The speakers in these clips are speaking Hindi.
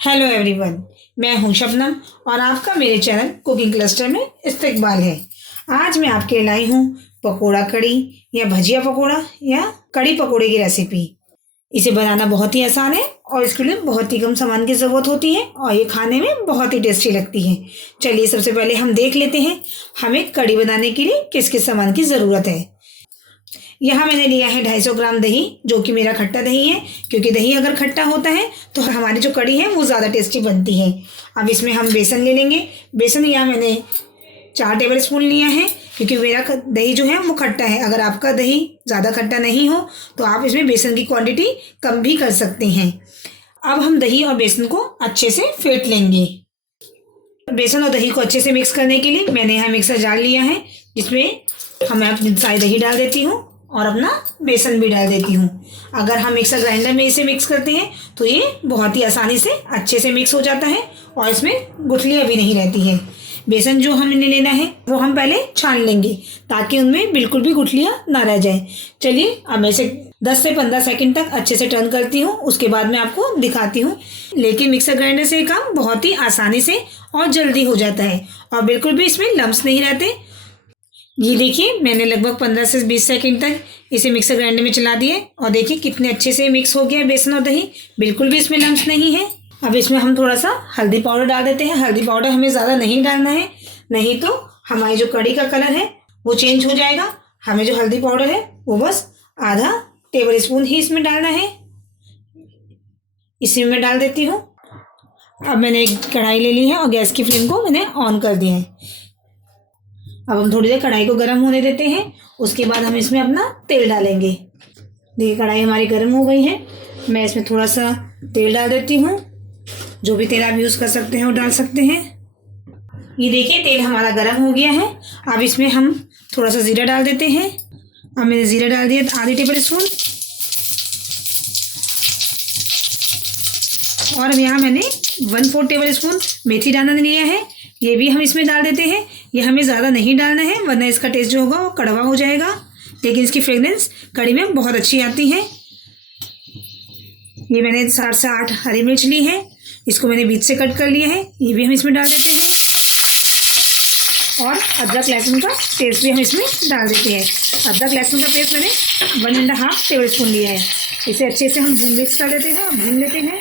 हेलो एवरीवन, मैं हूं शबनम और आपका मेरे चैनल कुकिंग क्लस्टर में इस्तकबाल है। आज मैं आपके लिए लाई हूं पकोड़ा कड़ी या भजिया पकोड़ा या कड़ी पकोड़े की रेसिपी। इसे बनाना बहुत ही आसान है और इसके लिए बहुत ही कम सामान की ज़रूरत होती है और ये खाने में बहुत ही टेस्टी लगती है। चलिए सबसे पहले हम देख लेते हैं हमें कड़ी बनाने के लिए किस किस सामान की ज़रूरत है। यहाँ मैंने लिया है 250 ग्राम दही, जो कि मेरा खट्टा दही है, क्योंकि दही अगर खट्टा होता है तो हमारी जो कड़ी है वो ज़्यादा टेस्टी बनती है। अब इसमें हम बेसन ले लेंगे। बेसन यहाँ मैंने 4 टेबल स्पून लिया है, क्योंकि मेरा दही जो है वो खट्टा है। अगर आपका दही ज़्यादा खट्टा नहीं हो तो आप इसमें बेसन की क्वांटिटी कम भी कर सकते हैं। अब हम दही और बेसन को अच्छे से फेंट लेंगे। बेसन और दही को अच्छे से मिक्स करने के लिए मैंने यहाँ मिक्सर जार लिया है, जिसमें मैं अपनी सारी दही डाल देती हूँ और अपना बेसन भी डाल देती हूँ। अगर हम मिक्सर ग्राइंडर में इसे मिक्स करते हैं तो ये बहुत ही आसानी से अच्छे से मिक्स हो जाता है और इसमें गुठलियाँ भी नहीं रहती हैं। बेसन जो हमने लेना है वो हम पहले छान लेंगे, ताकि उनमें बिल्कुल भी गुठलियाँ ना रह जाए। चलिए अब मैं इसे 10 से 15 सेकंड तक अच्छे से टर्न करती हूँ, उसके बाद मैं आपको दिखाती हूँ। लेकिन मिक्सर ग्राइंडर से काम बहुत ही आसानी से और जल्दी हो जाता है और बिल्कुल भी इसमें लम्स नहीं रहते। ये देखिए, मैंने लगभग 15 से 20 सेकंड तक इसे मिक्सर ग्राइंडर में चला दिए और देखिए कितने अच्छे से मिक्स हो गया है बेसन और दही, बिल्कुल भी इसमें लम्स नहीं है। अब इसमें हम थोड़ा सा हल्दी पाउडर डाल देते हैं। हल्दी पाउडर हमें ज़्यादा नहीं डालना है, नहीं तो हमारी जो कड़ी का कलर है वो चेंज हो जाएगा। हमें जो हल्दी पाउडर है वो बस आधा टेबल स्पून ही इसमें डालना है। इसी में डाल देती हूँ। अब मैंने एक कढ़ाई ले ली है और गैस की फ्लेम को मैंने ऑन कर दिया है। अब हम थोड़ी देर कढ़ाई को गर्म होने देते हैं, उसके बाद हम इसमें अपना तेल डालेंगे। देखिए कढ़ाई हमारी गर्म हो गई है। मैं इसमें थोड़ा सा तेल डाल देती हूँ। जो भी तेल आप यूज़ कर सकते हैं वो डाल सकते हैं। ये देखिए तेल हमारा गर्म हो गया है। अब इसमें हम थोड़ा सा ज़ीरा डाल देते हैं। अब मैंने ज़ीरा डाल दिया आधी टेबल स्पून। और यहाँ मैंने 1/4 टेबल स्पून मेथी दाना लिया है, ये भी हम इसमें डाल देते हैं। ये हमें ज़्यादा नहीं डालना है, वरना इसका टेस्ट जो होगा वो कड़वा हो जाएगा, लेकिन इसकी फ्रेगनेंस कड़ी में बहुत अच्छी आती है। ये मैंने 7 से 8 हरी मिर्च ली है, इसको मैंने बीच से कट कर लिया है, ये भी हम इसमें डाल देते हैं। और अदरक लहसुन का पेस्ट भी हम इसमें डाल देते हैं। अदरक लहसुन का पेस्ट मैंने 1.5 टेबल स्पून लिया है। इसे अच्छे से हम मिक्स कर देते हैं और भून लेते हैं।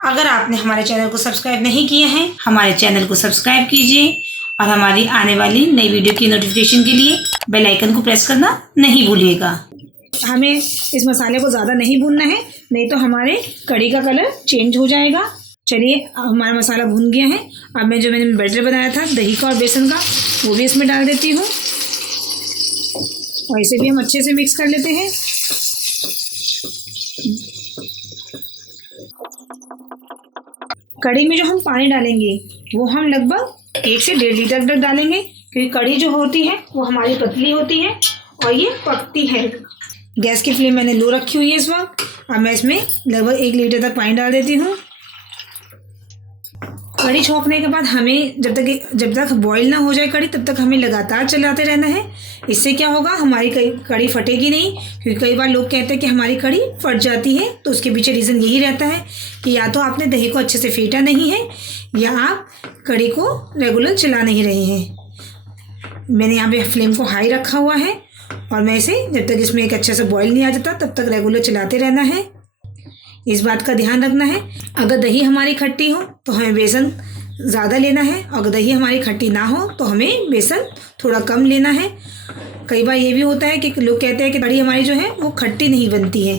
अगर आपने हमारे चैनल को सब्सक्राइब नहीं किया है, हमारे चैनल को सब्सक्राइब कीजिए और हमारी आने वाली नई वीडियो की नोटिफिकेशन के लिए बेल आइकन को प्रेस करना नहीं भूलिएगा। हमें इस मसाले को ज़्यादा नहीं भूनना है, नहीं तो हमारे कड़ी का कलर चेंज हो जाएगा। चलिए हमारा मसाला भून गया है। अब मैंने बैटर बनाया था दही का और बेसन का, वो भी इसमें डाल देती हूँ और इसे भी हम अच्छे से मिक्स कर लेते हैं। कड़ी में जो हम पानी डालेंगे वो हम लगभग 1 से 1.5 लीटर तक डालेंगे, क्योंकि कड़ी जो होती है वो हमारी पतली होती है और ये पकती है। गैस की फ्लेम मैंने लो रखी हुई है इस वक्त। अब मैं इसमें लगभग 1 लीटर तक पानी डाल देती हूँ। कड़ी छोंकने के बाद हमें जब तक बॉईल ना हो जाए कड़ी, तब तक हमें लगातार चलाते रहना है। इससे क्या होगा, हमारी कड़ी फटेगी नहीं, क्योंकि कई बार लोग कहते हैं कि हमारी कड़ी फट जाती है। तो उसके पीछे रीज़न यही रहता है कि या तो आपने दही को अच्छे से फेंटा नहीं है या आप कड़ी को रेगुलर चला नहीं रहे हैं। मैंने यहाँ पे फ्लेम को हाई रखा हुआ है और मैं इसे जब तक इसमें एक अच्छे से बॉईल नहीं आ जाता तब तक रेगुलर चलाते रहना है। इस बात का ध्यान रखना है, अगर दही हमारी खट्टी हो तो हमें बेसन ज़्यादा लेना है, और अगर दही हमारी खट्टी ना हो तो हमें बेसन थोड़ा कम लेना है। कई बार ये भी होता है कि लोग कहते हैं कि कड़ी हमारी जो है वो खट्टी नहीं बनती है,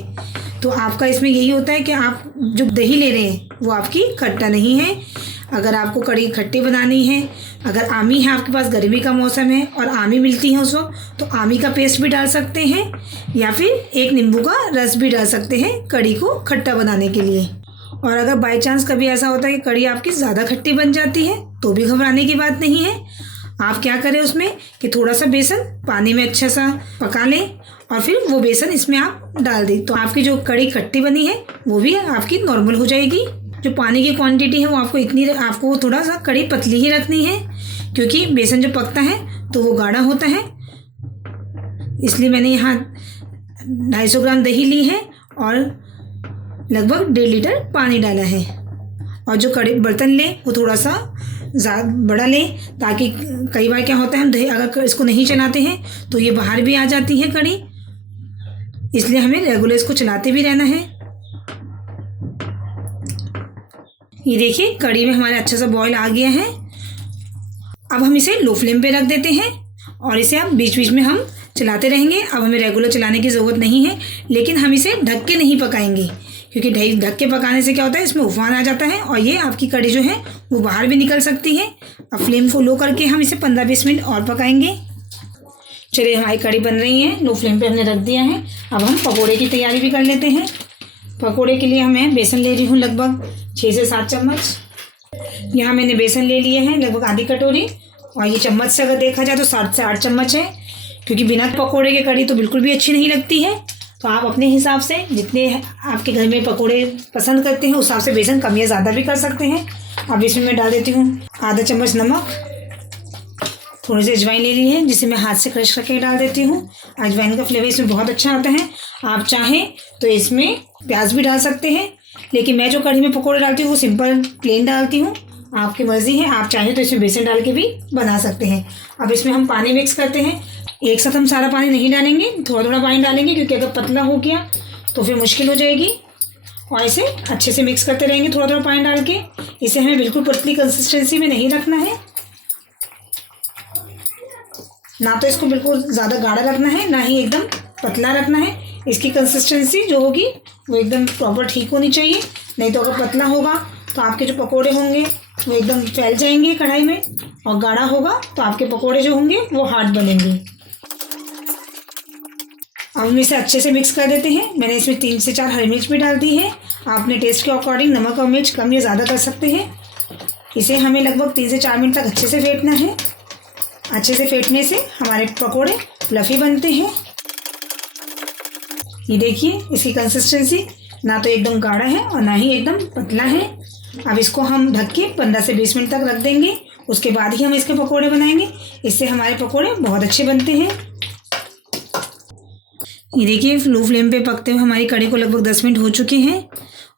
तो आपका इसमें यही होता है कि आप जो दही ले रहे हैं वो आपकी खट्टा नहीं है। अगर आपको कड़ी खट्टी बनानी है, अगर आमी है आपके पास, गर्मी का मौसम है और आमी मिलती है उस वक्त, तो आमी का पेस्ट भी डाल सकते हैं या फिर एक नींबू का रस भी डाल सकते हैं कड़ी को खट्टा बनाने के लिए। और अगर बाय चांस कभी ऐसा होता है कि कड़ी आपकी ज़्यादा खट्टी बन जाती है, तो भी घबराने की बात नहीं है। आप क्या करें उसमें कि थोड़ा सा बेसन पानी में अच्छा सा पका लें और फिर वो बेसन इसमें आप डाल दें, तो आपकी जो कड़ी खट्टी बनी है वो भी आपकी नॉर्मल हो जाएगी। जो पानी की क्वांटिटी है वो आपको थोड़ा सा कड़ी पतली ही रखनी है, क्योंकि बेसन जो पकता है तो वो गाढ़ा होता है, इसलिए मैंने यहाँ 250 ग्राम दही ली है और लगभग 1.5 लीटर पानी डाला है। और जो कड़ी बर्तन लें वो थोड़ा सा ज़्यादा बड़ा लें, ताकि कई बार क्या होता है हम दही अगर इसको नहीं चलाते हैं तो ये बाहर भी आ जाती है कड़ी, इसलिए हमें रेगुलर इसको चलाते भी रहना है। ये देखिए कड़ी में हमारा अच्छा सा बॉईल आ गया है। अब हम इसे लो फ्लेम पे रख देते हैं और इसे अब बीच बीच में हम चलाते रहेंगे। अब हमें रेगुलर चलाने की ज़रूरत नहीं है, लेकिन हम इसे ढक के नहीं पकाएंगे, क्योंकि दही ढक के पकाने से क्या होता है इसमें उफान आ जाता है और ये आपकी कड़ी जो है वो बाहर भी निकल सकती है। अब फ्लेम को लो करके हम इसे 15-20 मिनट और पकाएंगे। चलिए हमारी कड़ी बन रही है, लो फ्लेम पे हमने रख दिया है। अब हम पकोड़े की तैयारी भी कर लेते हैं। पकोड़े के लिए हमें बेसन ले रही हूँ लगभग 6 से 7 चम्मच। यहाँ मैंने बेसन ले लिए हैं लगभग आधी कटोरी, और ये चम्मच से अगर देखा जाए तो 7 से 8 चम्मच है, क्योंकि बिना पकोड़े के कड़ी तो बिल्कुल भी अच्छी नहीं लगती है। तो आप अपने हिसाब से जितने आपके घर में पकोड़े पसंद करते हैं उस हिसाब से बेसन कम या ज़्यादा भी कर सकते हैं। अब इसमें मैं डाल देती हूँ आधा चम्मच नमक, थोड़ी सी अजवाइन ले ली है जिसे मैं हाथ से क्रश करके डाल देती हूँ। अजवाइन का फ्लेवर इसमें बहुत अच्छा आता है। आप चाहें तो इसमें प्याज भी डाल सकते हैं, लेकिन मैं जो कढ़ी में पकोड़े डालती हूँ वो सिंपल प्लेन डालती हूँ। आपकी मर्ज़ी है, आप चाहें तो इसमें बेसन डाल के भी बना सकते हैं। अब इसमें हम पानी मिक्स करते हैं। एक साथ हम सारा पानी नहीं डालेंगे, थोड़ा थोड़ा पानी डालेंगे, क्योंकि अगर पतला हो गया तो फिर मुश्किल हो जाएगी। और इसे अच्छे से मिक्स करते रहेंगे थोड़ा थोड़ा पानी डाल के। इसे हमें बिल्कुल पतली कंसिस्टेंसी में नहीं रखना है, ना तो इसको बिल्कुल ज़्यादा गाढ़ा रखना है, ना ही एकदम पतला रखना है। इसकी कंसिस्टेंसी जो होगी वो एकदम प्रॉपर ठीक होनी चाहिए, नहीं तो अगर पतला होगा तो आपके जो पकोड़े होंगे वो एकदम फैल जाएंगे कढ़ाई में, और गाढ़ा होगा तो आपके पकोड़े जो होंगे वो हार्ड बनेंगे। अब हम इसे अच्छे से मिक्स कर देते हैं। मैंने इसमें 3 से 4 हरी मिर्च भी डाल दी है। आप अपने टेस्ट के अकॉर्डिंग नमक और मिर्च कम या ज़्यादा कर सकते हैं। इसे हमें लगभग 3 से 4 मिनट तक अच्छे से फेंटना है। अच्छे से फेंटने से हमारे पकोड़े फ्लफ़ी बनते हैं। ये देखिए इसकी कंसिस्टेंसी ना तो एकदम गाढ़ा है और ना ही एकदम पतला है। अब इसको हम ढक के 15 से 20 मिनट तक रख देंगे, उसके बाद ही हम इसके पकोड़े बनाएंगे। इससे हमारे पकोड़े बहुत अच्छे बनते हैं। ये देखिए लो फ्लेम पे पकते हुए हमारी कड़ी को लगभग 10 मिनट हो चुके हैं,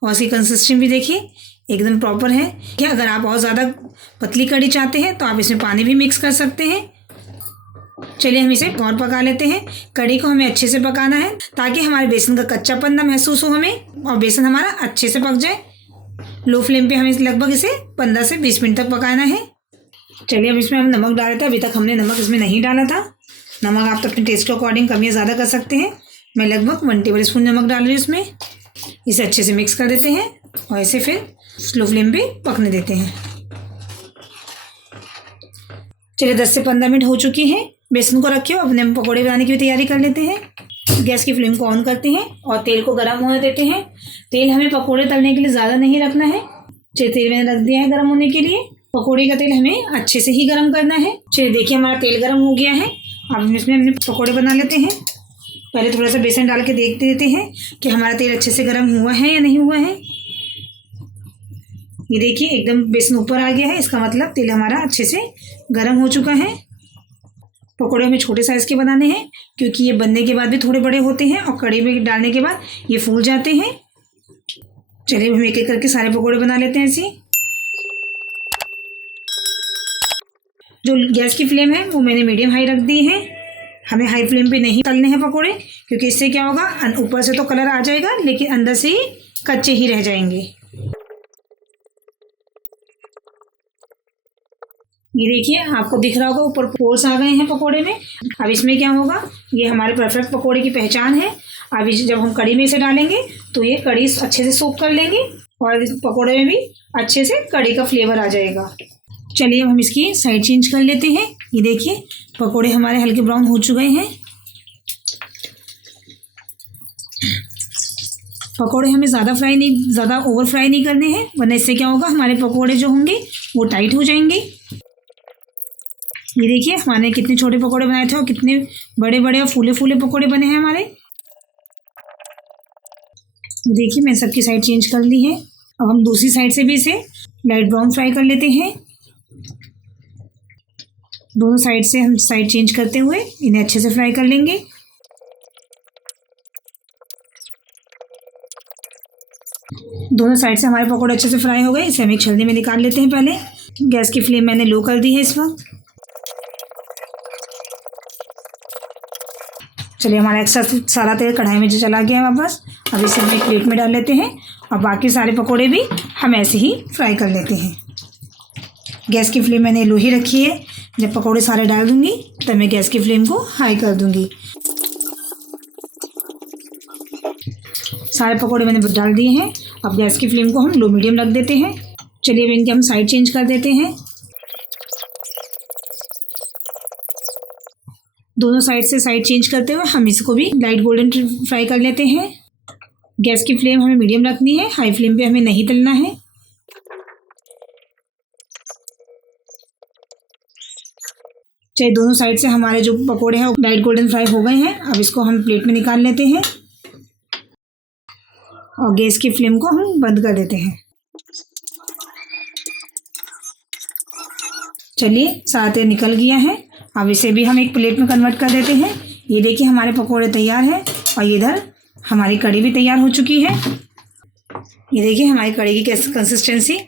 और इसकी कंसिस्टेंसी भी देखिए एकदम प्रॉपर है। क्या अगर आप और ज़्यादा पतली कड़ी चाहते हैं तो आप इसमें पानी भी मिक्स कर सकते हैं। चलिए हम इसे और पका लेते हैं। कड़ी को हमें अच्छे से पकाना है ताकि हमारे बेसन का कच्चापन ना महसूस हो हमें, और बेसन हमारा अच्छे से पक जाए। लो फ्लेम पे हमें लगभग इसे 15 से 20 मिनट तक पकाना है। चलिए अब इसमें हम नमक डाल देते हैं। अभी तक हमने नमक इसमें नहीं डाला था। नमक आप तो अपने टेस्ट के अकॉर्डिंग कम या ज़्यादा कर सकते हैं। मैं लगभग 1 टेबल स्पून नमक डाल रही हूँ इसमें। इसे अच्छे से मिक्स कर देते हैं और इसे फिर स्लो फ्लेम पे पकने देते हैं। चलिए 10 से 15 मिनट हो चुकी हैं। बेसन को रखिए, अपने हम पकौड़े बनाने की भी तैयारी कर लेते हैं। गैस की फ्लेम को ऑन करते हैं और तेल को गर्म होने देते हैं। तेल हमें पकौड़े तलने के लिए ज़्यादा नहीं रखना है। चलिए तेल मैंने रख दिया है गर्म होने के लिए। पकौड़े का तेल हमें अच्छे से ही गर्म करना है। चलिए देखिए हमारा तेल गर्म हो गया है। अब हम इसमें अपने पकौड़े बना लेते हैं। पहले थोड़ा सा बेसन डाल के देख देते हैं कि हमारा तेल अच्छे से गर्म हुआ है या नहीं हुआ है। ये देखिए एकदम बेसन ऊपर आ गया है, इसका मतलब तेल हमारा अच्छे से गर्म हो चुका है। पकौड़े हमें छोटे साइज़ के बनाने हैं, क्योंकि ये बनने के बाद भी थोड़े बड़े होते हैं और कढ़ी में डालने के बाद ये फूल जाते हैं। चलिए हम एक एक करके सारे पकौड़े बना लेते हैं ऐसे। जो गैस की फ्लेम है वो मैंने मीडियम हाई रख दी है। हमें हाई फ्लेम पे नहीं तलने हैं पकौड़े, क्योंकि इससे क्या होगा ऊपर से तो कलर आ जाएगा लेकिन अंदर से ही कच्चे ही रह जाएंगे। ये देखिए आपको दिख रहा होगा ऊपर पोर्स आ गए हैं पकोड़े में। अब इसमें क्या होगा, ये हमारे परफेक्ट पकोड़े की पहचान है। अब जब हम कढ़ी में इसे डालेंगे तो ये कढ़ी अच्छे से सोक कर लेंगे और इस पकोड़े में भी अच्छे से कढ़ी का फ्लेवर आ जाएगा। चलिए अब हम इसकी साइड चेंज कर लेते हैं। ये देखिए पकोड़े हमारे हल्के ब्राउन हो चुके हैं। पकोड़े हमें ज़्यादा ओवर फ्राई नहीं करने हैं, वरना इससे क्या होगा हमारे पकोड़े जो होंगे वो टाइट हो जाएंगे। ये देखिए हमारे कितने छोटे पकोड़े बनाए थे और कितने बड़े बड़े और फूले फूले पकोड़े बने हैं हमारे। देखिए मैं सबकी साइड चेंज कर ली है। अब हम दूसरी साइड से भी इसे लाइट ब्राउन फ्राई कर लेते हैं। दोनों साइड से हम साइड चेंज करते हुए इन्हें अच्छे से फ्राई कर लेंगे। दोनों साइड से हमारे पकौड़े अच्छे से फ्राई हो गए। इसे हम एक छलनी में निकाल लेते हैं। पहले गैस की फ्लेम मैंने लो कर दी है इस वक्त। चलिए, हमारा एक्स्ट्रा सारा तेल कढ़ाई में जो चला गया है वापस। अब इसे हम एक प्लेट में डाल लेते हैं और बाकी सारे पकौड़े भी हम ऐसे ही फ्राई कर लेते हैं। गैस की फ्लेम मैंने लो ही रखी है। जब पकौड़े सारे डाल दूंगी तब मैं गैस की फ्लेम को हाई कर दूंगी। सारे पकौड़े मैंने डाल दिए हैं। अब गैस की फ्लेम को हम लो मीडियम रख देते हैं। चलिए, अब इनके हम साइड चेंज कर देते हैं। दोनों साइड से साइड चेंज करते हुए हम इसको भी लाइट गोल्डन फ्राई कर लेते हैं। गैस की फ्लेम हमें मीडियम रखनी है, हाई फ्लेम पे हमें नहीं तलना है। चाहे दोनों साइड से हमारे जो पकोड़े हैं वो लाइट गोल्डन फ्राई हो गए हैं। अब इसको हम प्लेट में निकाल लेते हैं और गैस की फ्लेम को हम बंद कर देते हैं। चलिए, सारा तेल निकल गया है। अब इसे भी हम एक प्लेट में कन्वर्ट कर देते हैं। ये देखिए, हमारे पकोड़े तैयार हैं और इधर हमारी कढ़ी भी तैयार हो चुकी है। ये देखिए हमारी कढ़ी की कैसी कंसिस्टेंसी।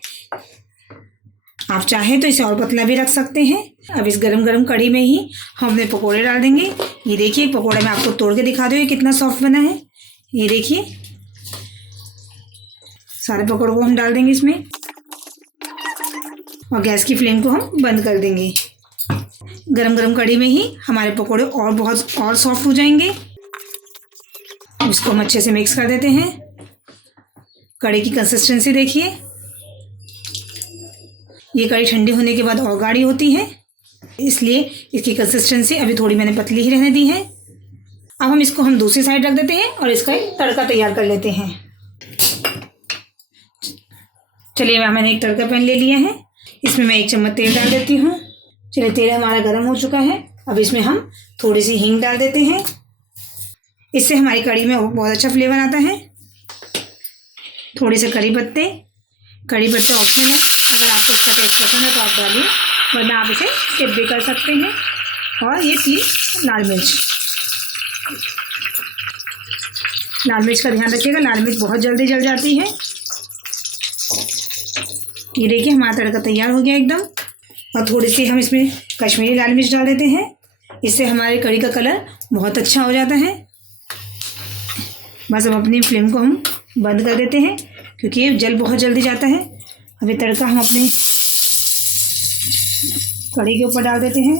आप चाहें तो इसे और पतला भी रख सकते हैं। अब इस गरम गरम कढ़ी में ही हम अपने पकोड़े डाल देंगे। ये देखिए, पकोड़े मैं आपको तोड़ के दिखा दूँ कितना सॉफ्ट बना है। ये देखिए, सारे पकोड़ों को हम डाल देंगे इसमें और गैस की फ्लेम को हम बंद कर देंगे। गरम गरम कढ़ी में ही हमारे पकोड़े और बहुत और सॉफ्ट हो जाएंगे। इसको हम अच्छे से मिक्स कर देते हैं। कढ़ी की कंसिस्टेंसी देखिए, ये कढ़ी ठंडी होने के बाद और गाढ़ी होती है, इसलिए इसकी कंसिस्टेंसी अभी थोड़ी मैंने पतली ही रहने दी है। अब हम इसको दूसरी साइड रख देते हैं और इसका एक तड़का तैयार कर लेते हैं। चलिए, मैंने एक तड़का पैन ले लिया है। इसमें मैं 1 चम्मच तेल डाल देती हूँ। चलिए, तेल हमारा गर्म हो चुका है। अब इसमें हम थोड़ी सी हींग डाल देते हैं। इससे हमारी कढ़ी में बहुत अच्छा फ्लेवर आता है। थोड़े से कड़ी पत्ते ऑप्शन है, अगर आपको इसका टेस्ट पसंद है तो आप डालिए, वरना आप इसे स्किप भी कर सकते हैं। और ये 3 लाल मिर्च का ध्यान रखिएगा, लाल मिर्च बहुत जल्दी जल जाती है। ये देखिए, हमारा तड़का तैयार हो गया एकदम। और थोड़ी सी हम इसमें कश्मीरी लाल मिर्च डाल देते हैं। इससे हमारी कढ़ी का कलर बहुत अच्छा हो जाता है। बस अब अपनी फ्लेम को हम बंद कर देते हैं क्योंकि ये जल बहुत जल्दी जाता है। अभी तड़का हम अपनी कढ़ी के ऊपर डाल देते हैं।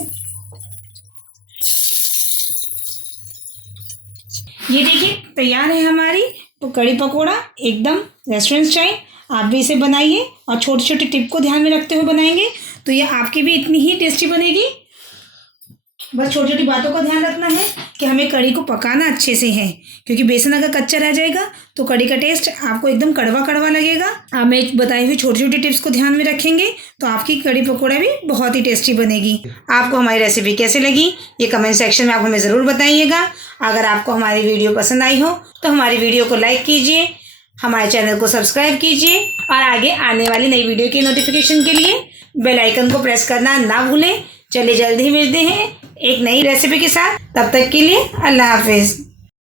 ये देखिए, तैयार है हमारी कढ़ी पकोड़ा, एकदम रेस्टोरेंट स्टाइल। आप भी इसे बनाइए और छोटी छोटी टिप को ध्यान में रखते हुए बनाएंगे तो ये आपकी भी इतनी ही टेस्टी बनेगी। बस छोटी छोटी बातों का ध्यान रखना है कि हमें कढ़ी को पकाना अच्छे से है, क्योंकि बेसन अगर कच्चा रह जाएगा तो कढ़ी का टेस्ट आपको एकदम कड़वा कड़वा लगेगा। आप मैं बताई हुई छोटी छोटी टिप्स को ध्यान में रखेंगे तो आपकी कढ़ी पकौड़ा भी बहुत ही टेस्टी बनेगी। आपको हमारी रेसिपी कैसे लगी ये कमेंट सेक्शन में आप हमें ज़रूर बताइएगा। अगर आपको हमारी वीडियो पसंद आई हो तो हमारी वीडियो को लाइक कीजिए, हमारे चैनल को सब्सक्राइब कीजिए और आगे आने वाली नई वीडियो की नोटिफिकेशन के लिए बेल आइकन को प्रेस करना ना भूलें। चलिए, जल्द ही मिलते हैं एक नई रेसिपी के साथ। तब तक के लिए अल्लाह हाफिज़।